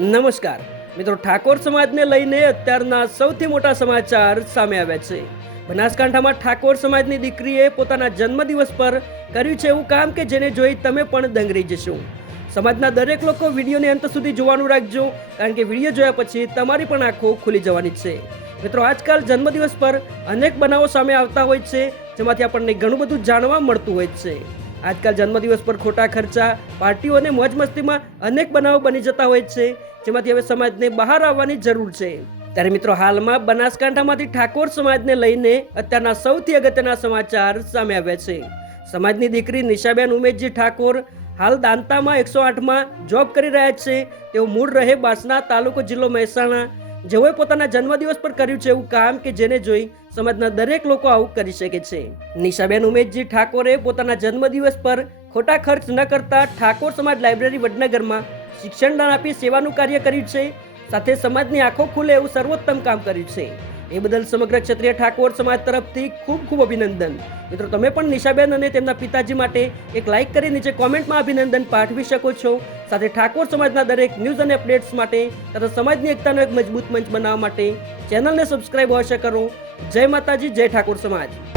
નમસ્કાર મિત્રો, ઠાકોર સમાજને લઈને અત્યારના સૌથી મોટા સમાચાર સામે આવ્યા છે. બનાસકાંઠામાં ઠાકોર સમાજની દીકરીએ પોતાના જન્મદિવસ પર કર્યું છે એવું કામ કે જેને જોઈ તમે પણ દંગ રહી જશો. સમાજના દરેક લોકો વિડીયોને અંત સુધી જોવાનું રાખજો, કારણ કે વિડીયો જોયા પછી તમારી પણ આંખો ખુલી જવાની છે. મિત્રો, આજકાલ જન્મદિવસ પર અનેક બનાવો સામે આવતા હોય છે, જેમાંથી આપણને ઘણું બધું જાણવા મળતું હોય છે. આજકાલ જન્મદિવસ પર ખોટા ખર્ચા, પાર્ટીઓ અને મોજ મસ્તીમાં અનેક બનાવો બની જતા હોય છે, જેમાંથી હવે સમાજને બહાર આવવાની જરૂર છે. ત્યારે મિત્રો, હાલમાં બનાસકાંઠામાંથી ઠાકોર સમાજને લઈને અત્યારના સૌથી અગત્યના સમાચાર સામે આવ્યા છે. સમાજની દીકરી નિશાબેન ઉમેશજી ઠાકોર હાલ દાંતામાં 108માં જોબ કરી રહ્યા છે. તેઓ મૂળ રહે બાસના, તાલુકો જિલ્લો મહેસાણા. જેઓએ પોતાના જન્મદિવસ પર કર્યું છે એવું કામ કે જેને જોઈ સમાજના દરેક લોકો આવું કરી શકે છે. નિશાબેન ઉમેશજી ઠાકોરે પોતાના જન્મદિવસ પર ખોટા ખર્ચ ન કરતા ઠાકોર સમાજ લાઇબ્રેરી વડનગરમાં શિક્ષણદાન આપી સેવાનું કાર્ય કર્યું છે. સાથે સમાજની આંખો ખુલે એવું સર્વોત્તમ કામ કર્યું છે. એ બદલ સમગ્ર ક્ષત્રિય ઠાકોર સમાજ તરફથી ખૂબ ખૂબ અભિનંદન. મિત્રો, તમે પણ નિશાબેન અને તેમના પિતાજી માટે એક લાઇક કરી નીચે કોમેન્ટમાં અભિનંદન પાઠવી શકો છો. સાથે ઠાકોર સમાજના દરેક ન્યૂઝ અને અપડેટ્સ માટે તથા સમાજની એકતાનો એક મજબૂત મંચ બનાવવા માટે ચેનલને સબસ્ક્રાઇબ અવશ્ય કરો. જય માતાજી, જય ઠાકોર સમાજ.